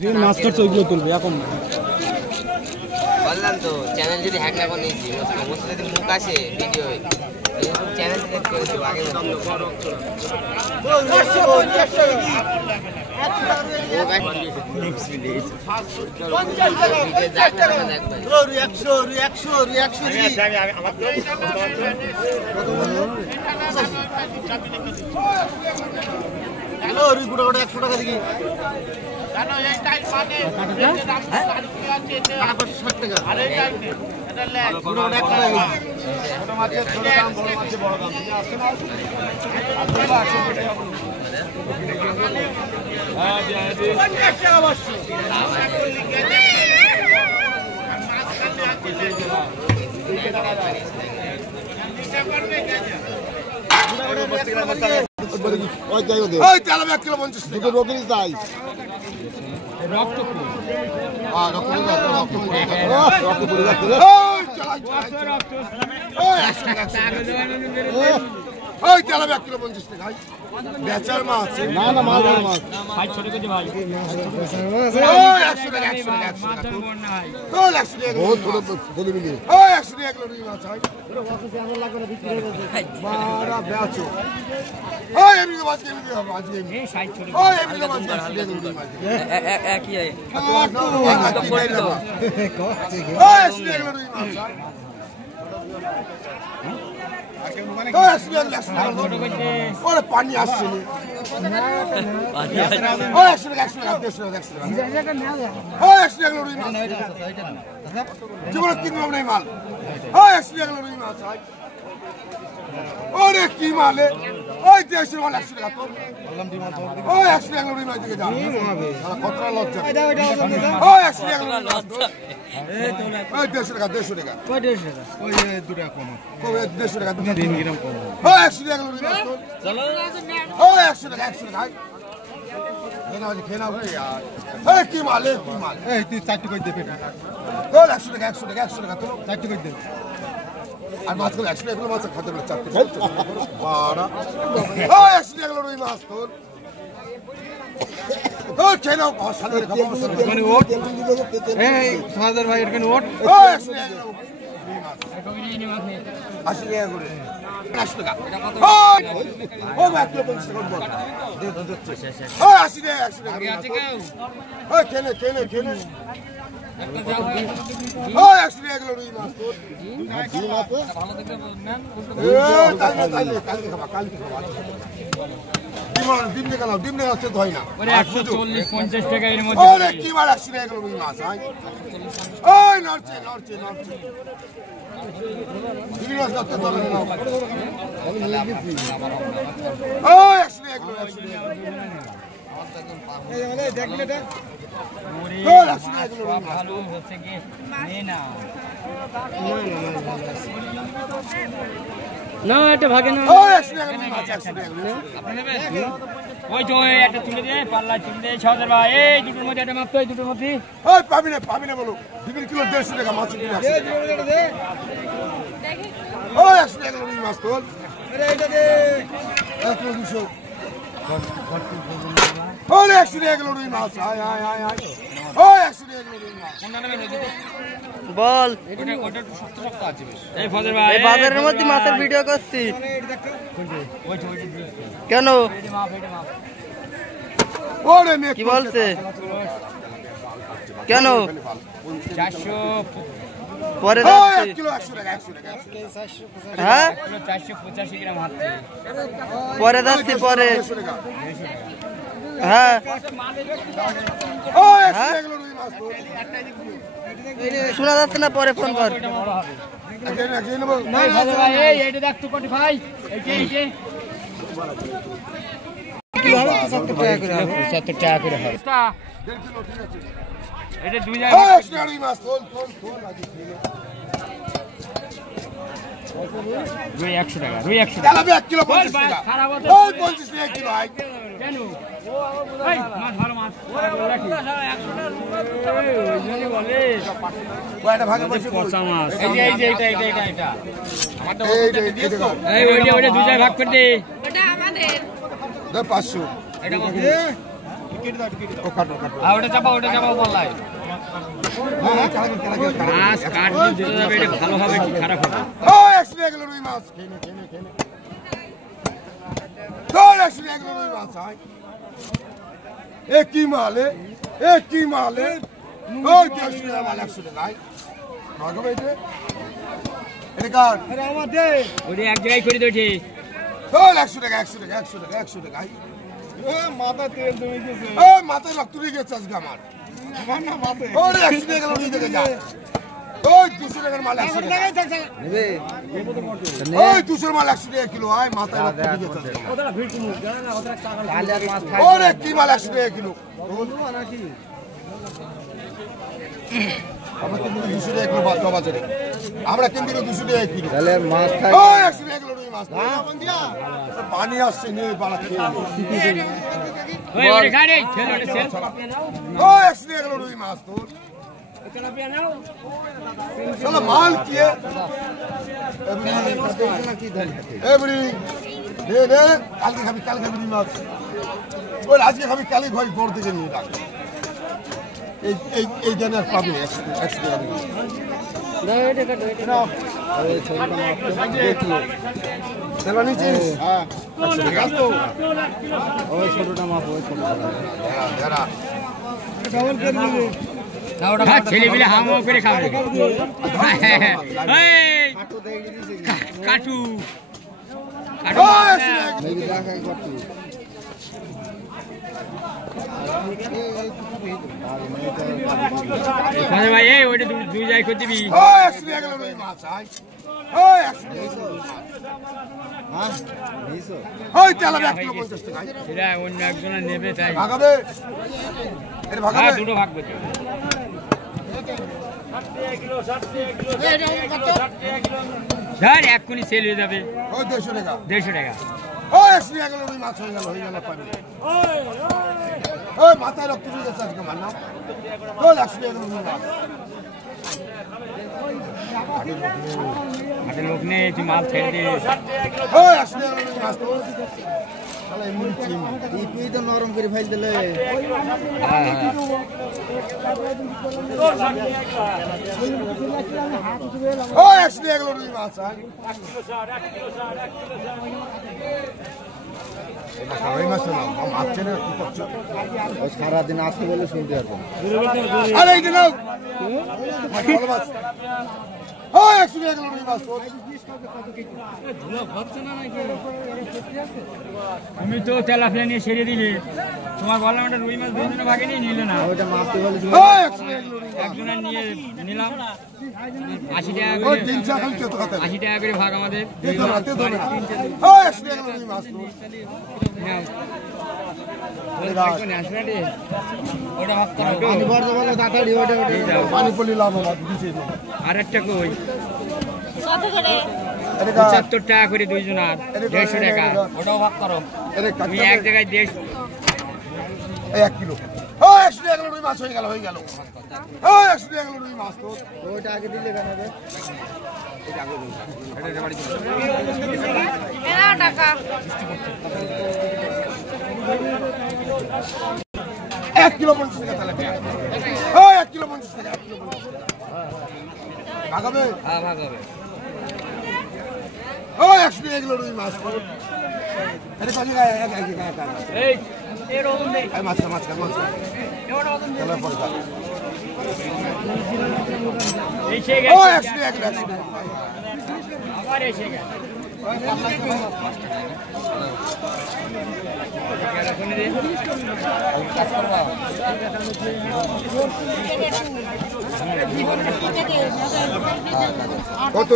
মাছ কাটছে ওইগুলো তুলবে এখন বললাম তো চ্যানেল যদি হ্যাক না করে নিয়েছি সমস্ত যদি মুখ আসে ভিডিও চ্যানেল ডিলিট করে দেবো আগে $100 টাকা দেখি বেচার মাছ না না মাছ মাছ ভাই ছোট করে ভাই ওই 100 টাকা 100 টাকা ওই 100 টাকা বহুত ছোট বলি মিলি ওই 100 টাকা কিলো রুই মাছ হয় এটা ওকে আমার লাগবে না বিক্রি হয়ে গেছে বাড়া বেচো ওই এমনি মাছ কিনে দিও আজকে এই 60 ছোট ওই এমনি মাছ 100 টাকা রুই মাছ একই আছে ওই 100 টাকা রুই মাছ পানি আসছে জীবনে কিনবো নাই মাল ওরে কি মালে ওই 150 মাল 100 টাকা ওই 100 টাকা রুই মাছ দিকে যাও কতটা লজ্জা ওই 100 টাকা রুই মাছ ওই 150 টাকা 150 টাকা কই 150 টাকা ওই 2 টাকা কম কই 150 টাকা 3 গ্রাম কম ওই 100 টাকা রুই মাছ চলো ওই 100 টাকা 100 টাকা খেনা ভাই এই কি মালে কি মাল এই তুই 4 টাকা দে পেটা ওই 100 টাকা 100 টাকা 100 টাকা তো 4 টাকা দে আর মাছ করে 100 টাকা মাছ খেতে বলে 4 টাকা বাড়া ওই 100 টাকা রুই মাছ তোর ও চেনো সালের খাবার এখানে ওট এই সাদার ভাই এখানে ওট ওই 100 টাকা রুই মাছ আসলে করে 100 টাকা ও ভাই 50 টাকা বল দে দে ওই 80 টাকা 100 টাকা আছে কেউ ওই কেনে কেনে কেনে ওই 100 টাকা কিলো রুই মাছ তোর দুই মাছ ভালো দেখে নেন কালকে খাবা কালকে খাবা ডিম নিকালাও ডিম নিকাল তো হয় না ওরে 140 50 টাকা এর মধ্যে ওরে কি বার 100 টাকা কিলো রুই মাছ হয় ওই নরচে নরচে নরচে ডিম মাছ কত দাম না ওই 100 টাকা কিলো 100 টাকা এই মানে দেখলে এটা ওরে 100 টাকা কিলো ভালো হচ্ছে কি নে না না এটা ভাগে না ওই 100 টাকা মাছ 100 টাকা আপনি নেবেন ওই তো একটা তুলে দে পাল্লা তুলে দে 6000 ভাই এই দুটোর মধ্যে একটা মাপ তো এই দুটোর মধ্যে ওই পাবি না বলো 2 কিলো 150 টাকা মাছ কিনে আসে দে ওই 100 টাকা রুই মাছ তোল আরে এটা দে 100 ওই 100 টাকা রুই মাছ আয় আয় আয় আয় ওই 100 টাকা রুই মাছ কোনটা নেবেন বল ওটা শক্ত শক্ত আছে বেশ এই ফাদার ভাই এই বাজারের মধ্যে মাছের ভিডিও করছি কেন ওরে মে কি বলছে কেন 400 পরে ওই যাচ্ছি 1 কিলো 100 টাকা 100 টাকা হ্যাঁ 485 গ্রাম হাতে পরে যাচ্ছি পরে হ্যাঁ ওই 100 টাকা রুই মাছ তোল শোনা যাচ্ছে না পরে ফোন কর এইটা দেখ তো কোটি ভাই এইটা 70 টাকা করে হবে 70 টাকা করে হবে এটা 2000 ওই 100 টাকা রুই মাছ তোল তোল তোল আগে রুই 100 টাকা রুই 100 টাকা তাহলে 1 কিলো 50 টাকা ওই 50 টাকা কিলো আই কেন এই মাছ ভালো মাছ ওরে 100 টাকা ওই জন্য বলে কয়টা ভাগে বসে পচা মাছ এই যে এটা আমারটা এই ওইটা দুই জায়গায় ভাগ করে দে ওটা আমাদের দে 500 এটা ও কাটো কাটো ওটা চাপাও বললাই হ্যাঁ কালাকে মাছ কাটলে বোঝা যাবে এটা ভালো হবে কি খারাপ হবে ও 100 টাকা কিলো রুই মাছ খেয়ে তোর 100 টাকা কিলো রুই মাছ আয় এ কি মালে ওই 100 টাকা মাল 100 টাকা আয় ভাগো বেটে এটা কাট ওটা এক জায়গায় করে দিয়েছি তোর 100 টাকা আয় ও মাথায় রক্ত রয়ে গেছে আজকে আমার ওরে 100 টাকা কিলো রুই থেকে যা ওই 200 টাকার মাল 100 টাকা নেবে ওই 200 মাল 100 টাকা কিলো আয় মাথায় রক্ত রয়ে গেছে ওরে কি মাল 100 টাকা কিলো আমরা কিন্তু 200 টাকা কিলো বাচ্চা বাজারে আমরা কিন্তু 200 টাকা কিলো তাহলে মাছ খাই ওই 100 টাকা কিলো রুই মাছ পানি আসছে নে বালা খেয়ে ওই ওটা খাড়ে ছেলে ওটা সেল ওই 100 টাকা কিলো রুই মাছ তোর চলো মাল কি এভরি দে কালকে খাবি রুই মাছ ওই আজকে খাবি কালকে ভাই গড় থেকে নিয়ে রাখ এই জানে আর পাবে 100 টাকা তেলা নিচ্ছিস হ্যাঁ 100 টাকা তো ওই ছোটটা মাপ ওই ছোটটা যারা ডাবল করে দিবি হ্যাঁ ছেলে মিলে হামো করে খাবে এই কাটু ভাই এই ওইটা দুই জায়গায় করে দিবি সেটা অন্য একজনের নেবে তাই হ্যাঁ দুটো ভাগ করতে স্যার এক্ষুনি সেল হয়ে যাবে 150 টাকা মাথায় রক্ত দিয়ে গেছে আজকে মার না হাটের লোক নেই তুই মাল ছেড়ে দিয়ে নরম করে ফাইল দিলে সারাদিন আসে বলে শুনতে তুমি তো তেলাপিয়া নিয়ে ছেড়ে দিলে তোমার বললাম একটা রুই মাছ দুজনে ভাগে নিয়ে নিলে না একজনের নিয়ে নিলাম 80 টাকা করে 80 টাকা করে ভাগ আমাদের আর একটা কই 75 টাকা করে দুইজন আর 150 টাকা ওটাও ভাগ করো তুমি এক জায়গায় 1 কিলো 100 টাকা রুই মাছ হয়ে গেল 100 টাকা রুই মাছ তো ওইটা আগে দিলে কেন হবে টাকা 1 কিলো 50 টাকা তাহলে 1 কিলো 50 টাকা 1 কিলো ভাগ হবে হ্যাঁ ভাগ হবে 100 টাকা কিলো রুই মাছ এটা কত টাকা এই এর ওজন নেই এই মাছ এওটা ওজন তাহলে পড়া এই সে গেছে 100 টাকা আবার এসে গেছে কত